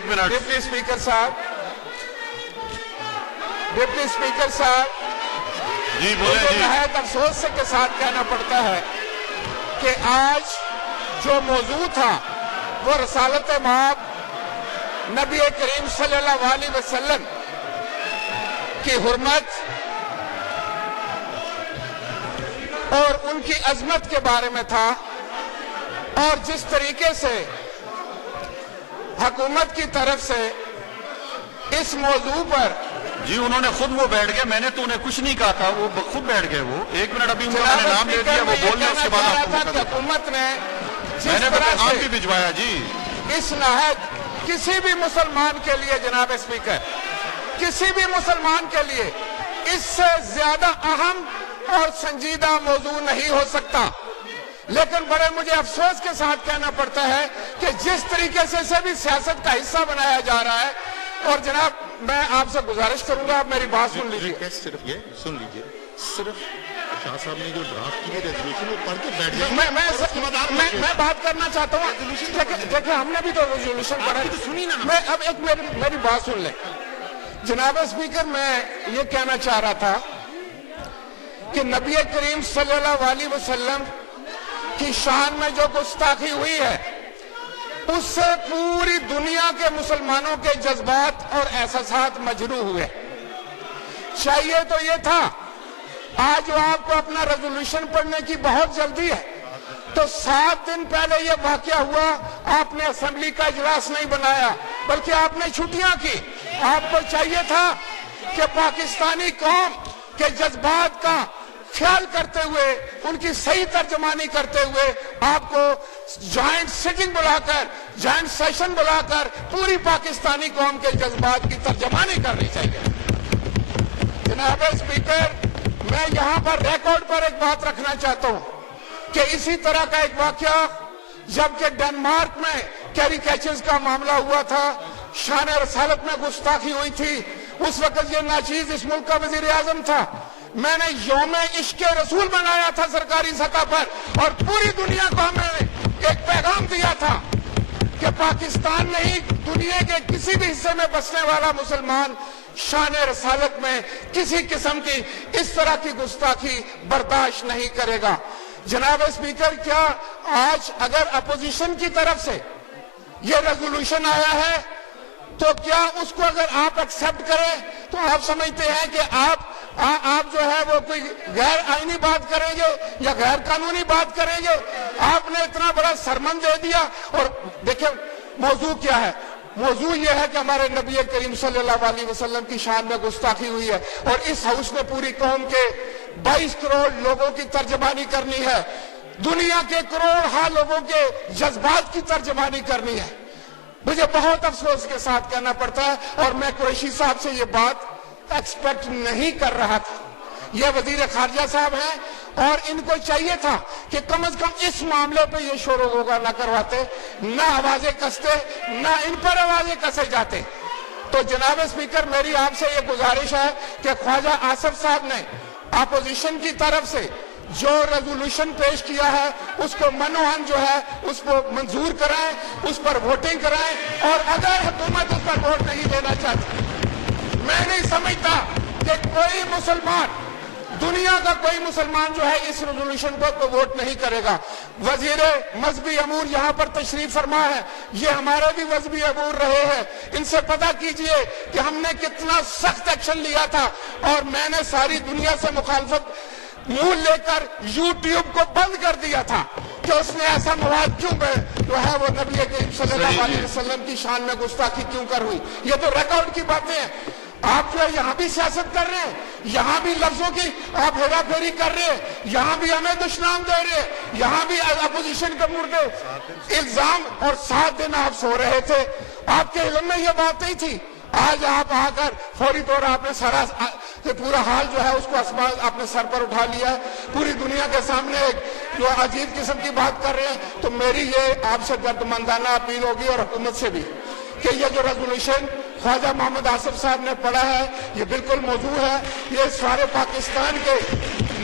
एक minute. Deputy speaker साहब, deputy speaker साहब, जी बोले जी। नहायत अफसोस से के साथ कहना पड़ता है कि आज जो मौजू था वो रसालत माब नबी करीम सल्लल्लाहु अलैहि वसल्लम की हुर्मत और उनकी अजमत के बारे में था, और जिस तरीके से हुकूमत की तरफ से इस मौजू पर जी उन्होंने खुद वो बैठ गए, मैंने तो उन्हें कुछ नहीं कहा था, वो खुद बैठ गए। वो एक मिनट, अभी उनका मैंने नाम ले दिया, वो बोलने उसके बाद आपको हुकूमत ने मैंने नाम भी भिजवाया जी। इस नहायत किसी भी मुसलमान के लिए, जनाब स्पीकर, किसी भी मुसलमान के लिए इससे ज्यादा अहम और संजीदा मौजू नहीं हो सकता। लेकिन बड़े मुझे अफसोस के साथ कहना पड़ता है कि जिस तरीके से इसे भी सियासत का हिस्सा बनाया जा रहा है, और जनाब मैं आपसे गुजारिश करूंगा, आप मेरी बात सुन लीजिए। सिर्फ ये सुन लीजिए, सिर्फ शाह साहब ने जो ड्राफ्ट की रेजोल्यूशन वो पढ़ के बैठ जाए। मैं बात करना चाहता हूँ। देखिए हमने भी तो रेजोल्यूशन पढ़ा, तो सुनी ना। मैं अब एक मेरी बात सुन ले जनाब स्पीकर। मैं ये कहना चाह रहा था कि नबी करीम सल्लल्लाहु अलैहि वसल्लम की शान में जो गुस्ताखी हुई है उससे पूरी दुनिया के मुसलमानों के जज्बात और एहसासात मजरूह हुए। चाहिए तो ये था, आज आपको अपना रेजोल्यूशन पढ़ने की बहुत जल्दी है, तो 7 दिन पहले ये वाकया हुआ, आपने असेंबली का इजलास नहीं बनाया बल्कि आपने छुट्टियां की। आपको चाहिए था कि पाकिस्तानी कौम के जज्बात का ख्याल करते हुए, उनकी सही तर्जमानी करते हुए आपको ज्वाइंट सिटिंग बुलाकर, ज्वाइंट सेशन बुलाकर पूरी पाकिस्तानी कौम के जज्बात की तर्जमानी करनी चाहिए। जनाब स्पीकर, मैं यहां पर रिकॉर्ड पर एक बात रखना चाहता हूं कि इसी तरह का एक वाकया जबकि डेनमार्क में कैरिकेचर्स का मामला हुआ था, शान रसालत में गुस्ताखी हुई थी, उस वक्त ये नाचीज इस मुल्क का वजीर आजम था। मैंने यौम इश्क रसूल बनाया था सरकारी सतह पर, और पूरी दुनिया को हमने एक पैगाम दिया था कि पाकिस्तान नहीं, दुनिया के किसी भी हिस्से में बसने वाला मुसलमान शान रसालत में किसी किस्म की इस तरह की गुस्ताखी बर्दाश्त नहीं करेगा। जनाब स्पीकर, क्या आज अगर अपोजिशन की तरफ से ये रेजोल्यूशन आया है तो क्या उसको अगर आप एक्सेप्ट करें तो आप समझते हैं कि आप जो है वो कोई गैर आईनी बात करेंगे या गैर कानूनी बात करेंगे? आपने इतना बड़ा सरमन दे दिया। और देखिए मौजू क्या है, मौजू ये है कि हमारे नबी करीम सल्लल्लाहु अलैहि वसल्लम की शान में गुस्ताखी हुई है, और इस हाउस में पूरी कौम के 22 करोड़ लोगों की तर्जमानी करनी है, दुनिया के करोड़ लोगों के जज्बात की तर्जमानी करनी है। मुझे बहुत अफसोस के साथ कहना पड़ता है, और मैं कुरैशी साहब से ये बात एक्सपेक्ट नहीं कर रहा था। ये वजीर खारजा साहब हैं और इनको चाहिए था कि कम से कम इस मामले पे ये शोर होगा ना करवाते, ना आवाजें कसते, ना इन पर आवाजें कसे जाते। तो जनाब स्पीकर, मेरी आपसे ये गुजारिश है कि ख्वाजा आसिफ साहब ने अपोजिशन की तरफ से जो रेजोल्यूशन पेश किया है उसको मनोहन जो है उसको मंजूर कराएं, उस पर वोटिंग कराएं, और अगर हुकूमत उस पर वोट नहीं देना चाहती, मैं नहीं समझता कि कोई मुसलमान, दुनिया का कोई मुसलमान जो है इस रेजोल्यूशन को वोट नहीं करेगा। वजीर मजहबी अमूर यहाँ पर तशरीफ फरमा है, ये हमारे भी मजहबी अमूर रहे हैं, इनसे पता कीजिए कि हमने कितना सख्त एक्शन लिया था, और मैंने सारी दुनिया से मुखालफत मुंह लेकर यूट्यूब को बंद कर दिया था कि उसने ऐसा मवाद क्यों जो है वो नबी करीम सल्लल्लाहु अलैहि वसल्लम की शान में गुस्ताखी क्यों कर हुई। ये तो रिकॉर्ड की बातें हैं। आप जो है यहाँ भी सियासत कर रहे हैं, यहाँ भी लफ्जों की आप हेरा फेरी कर रहे हैं, यहाँ भी हमें दुश्मन दे रहे हैं, यहाँ भी अपोजिशन के मुर्दे इल्जाम, और 7 दिन आप सो रहे थे, आपके इल्म में ये बात नहीं थी। आज आप आकर फौरी तौर आपने सारा पूरा हाल जो है उसको आसमान अपने सर पर उठा लिया है, पूरी दुनिया के सामने एक जो अजीब किस्म की बात कर रहे हैं। तो मेरी ये आपसे दर्दमंदाना अपील होगी और हुकूमत से भी कि ये जो रेजोल्यूशन ख्वाजा मोहम्मद आसिफ साहब ने पढ़ा है ये बिल्कुल मौजू है, ये सारे पाकिस्तान के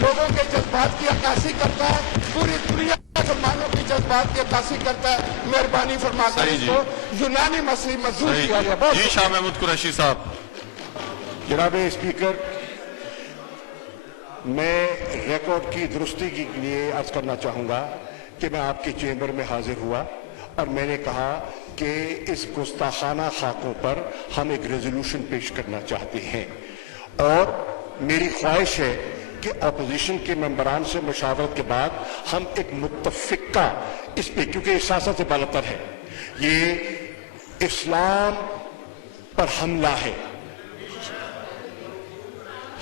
लोगों के जज्बात की अक्कासी करता है, पूरी दुनिया मुसलमानों की जज्बात की अक्कासी करता है, मेहरबानी फरमा कर सही जी। इसको यूनानी मसली मंजूर किया गया। बहुत जी शाह महमूद कुरैशी साहब। जनाब स्पीकर, मैं रिकॉर्ड की दुरुस्ती के लिए अर्ज करना चाहूँगा कि मैं आपके चेंबर में हाजिर हुआ और मैंने कहा कि इस गुस्ताखाना खाकों पर हम एक रेजोल्यूशन पेश करना चाहते हैं और मेरी ख्वाहिश है कि अपोजिशन के मेंबरान से मशावरत के बाद हम एक मुत्तफिका इस पे, क्योंकि ये सियासत से बालतर है, ये इस्लाम पर हमला है,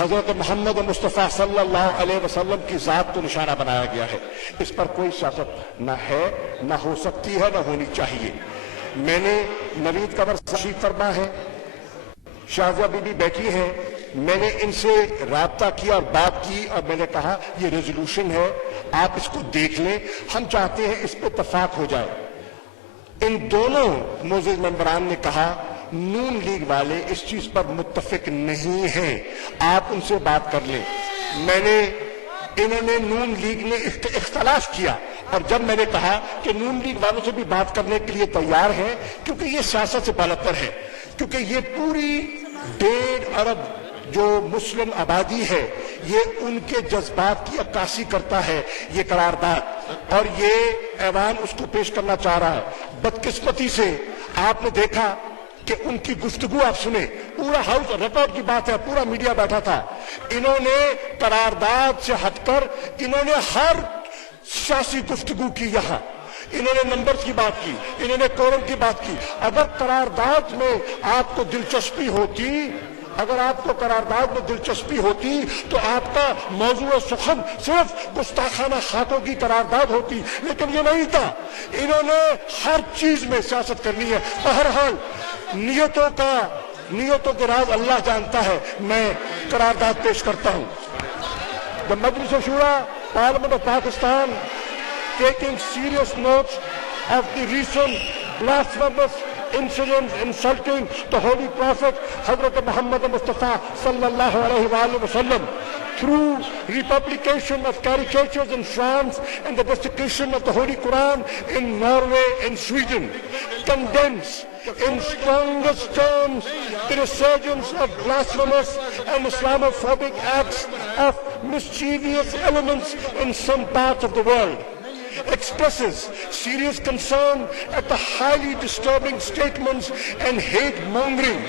हजरत मोहम्मद मुस्तफ़ा सल्लल्लाहु अलैहि वसल्लम की जात को निशाना बनाया गया है। इस पर कोई सियासत न है, न हो सकती है, न होनी चाहिए। मैंने नवीद कवर तशरीफ फरमा है, शाहजिया बीबी बैठी है, मैंने इनसे राब्ता किया और बात की और मैंने कहा ये रेजोल्यूशन है, आप इसको देख लें, हम चाहते हैं इस पर इत्तफाक हो जाए। इन दोनों मोअज़्ज़िज़ मेंबरान ने कहा नून लीग वाले इस चीज पर मुत्तफिक नहीं हैं, आप उनसे बात कर लें। इन्होंने नून लीग ने इख्तलाफ किया और जब मैंने कहा कि नून लीग वालों से भी बात करने के लिए तैयार है, क्योंकि ये सियासत से बालतर है, क्योंकि ये पूरी 1.5 अरब जो मुस्लिम आबादी है ये उनके जज्बात की अक्कासी करता है ये करारदाद, और ये ऐवान उसको पेश करना चाह रहा है। बदकिस्मती से आपने देखा कि उनकी गुफ्तगू आप सुने, पूरा हाउस रिकॉर्ड की बात है, पूरा मीडिया बैठा था, इन्होंने करारदाद से हटकर इन्होंने हर सियासी गुफ्तगू की, यहाँ इन्होंने नंबर्स की बात की, इन्होंने कोरम की बात की। अगर करारदाद में आपको दिलचस्पी होती, अगर आपको करारदाद में दिलचस्पी होती तो आपका मौजूद सुखन सिर्फ गुस्ताखाना खाकों की करारदाद होती, लेकिन ये नहीं था। इन्होंने हर चीज में सियासत करनी है। बहरहाल नियतों के राज अल्लाह जानता है। मैं करारदाद पेश करता हूं। The Majlis Shura parliament of Pakistan taking serious notes of the recent blasphemous incidents insulting the Holy Prophet Hazrat Muhammad Mustafa sallallahu alaihi wasallam through republication of caricatures in France and the desecration of the Holy Quran in Norway and Sweden, condemns in strongest terms the resurgence of blasphemous and Islamophobic acts of mischievous elements in some parts of the world, expresses serious concern at the highly disturbing statements and hate-mongering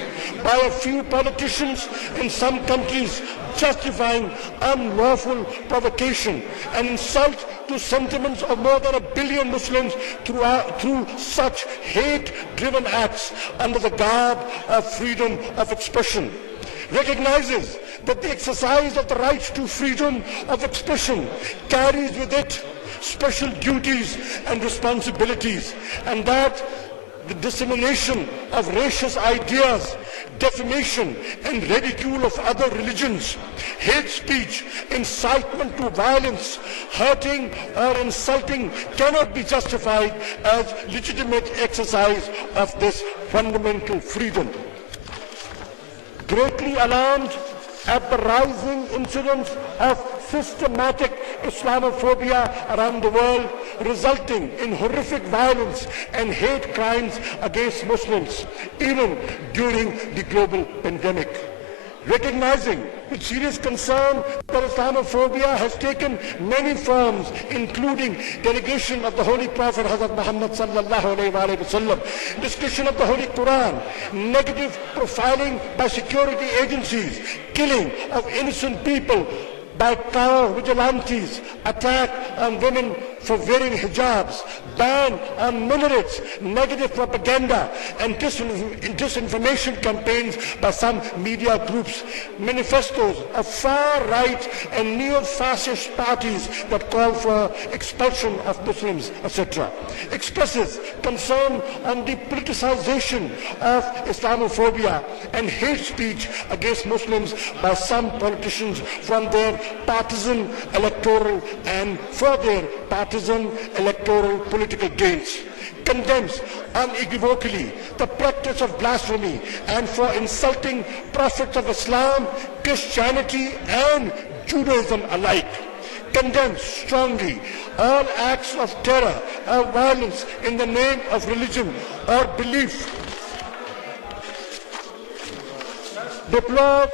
by a few politicians in some countries justifying unlawful provocation and insult to sentiments of more than 1 billion Muslims through such hate-driven acts under the garb of freedom of expression. Recognizes that the exercise of the right to freedom of expression carries with it special duties and responsibilities, and that the dissemination of racist ideas, defamation and ridicule of other religions, hate speech, incitement to violence, hurting or insulting cannot be justified as legitimate exercise of this fundamental freedom. Greatly alarmed at the rising incidence of systematic Islamophobia around the world, resulting in horrific violence and hate crimes against Muslims, even during the global pandemic. Recognizing with serious concern that Islamophobia has taken many forms, including denigration of the Holy Prophet Hazrat Muhammad sallallahu alaihi wasallam, discussion of the Holy Quran, negative profiling by security agencies, killing of innocent people by power vigilantes, attack on women for wearing hijabs, ban on minarets, negative propaganda and disinformation campaigns by some media groups, manifestos of far-right and neo-fascist parties that call for expulsion of Muslims, etc. Expresses concern on the politicization of Islamophobia and hate speech against Muslims by some politicians from their partisan electoral and for their partisan electoral political gains. Condemns unequivocally the practice of blasphemy and for insulting prophets of Islam, Christianity and Judaism alike. condemns strongly all acts of terror or violence in the name of religion or belief. Deplores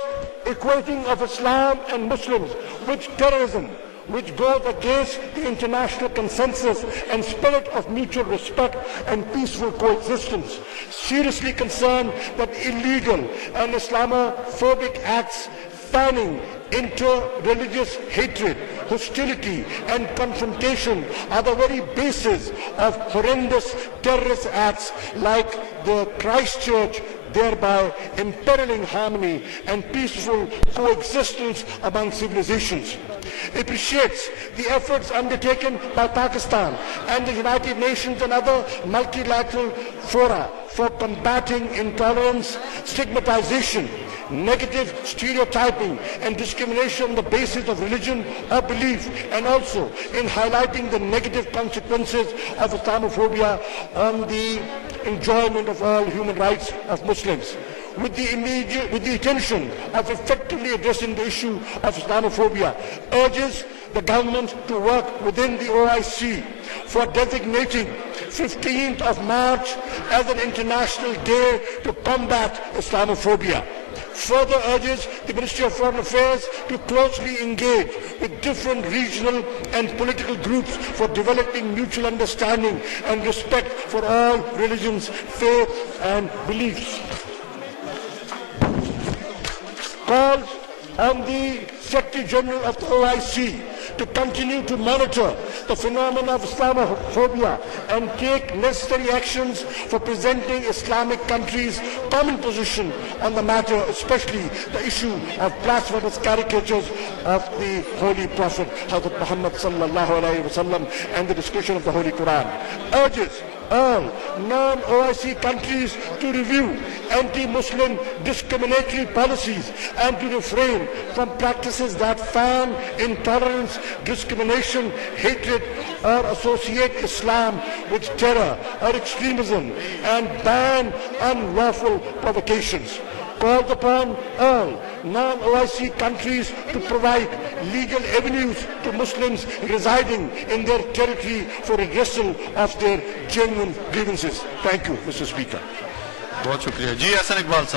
equating of Islam and Muslims with terrorism, which goes against the international consensus and spirit of mutual respect and peaceful coexistence. Seriously concerned that illegal and Islamophobic acts fanning inter-religious hatred, hostility and confrontation are the very basis of horrendous terrorist acts like the Christchurch, thereby imperiling harmony and peaceful coexistence among civilizations. Appreciates the efforts undertaken by Pakistan and the United Nations and other multilateral fora for combating intolerance, stigmatization, negative stereotyping and discrimination on the basis of religion or belief, and also in highlighting the negative consequences of Islamophobia on the enjoyment of all human rights of Muslims. With the intention of effectively addressing the issue of Islamophobia, urges the government to work within the OIC for designating 15th of March as an international day to combat Islamophobia. Further urges the Ministry of Foreign Affairs to closely engage with different regional and political groups for developing mutual understanding and respect for all religions, faith and beliefs. Calls on the Secretary General of the OIC to continue to monitor the phenomenon of Islamophobia and take necessary actions for presenting Islamic countries' common position on the matter, especially the issue of blasphemous caricatures of the Holy Prophet Hazrat Muhammad sallallahu alaihi wasallam and the discussion of the Holy Quran. Urges all non-OIC countries to review anti-Muslim discriminatory policies and to refrain from practices that fan intolerance, discrimination, hatred, or associate Islam with terror or extremism and ban unlawful provocations. Calls upon all non-OIC countries to provide legal avenues to Muslims residing in their territory for redressal of their genuine grievances. Thank you, Mr. Speaker. बहुत शुक्रिया जी। एहसन इकबाल साहब।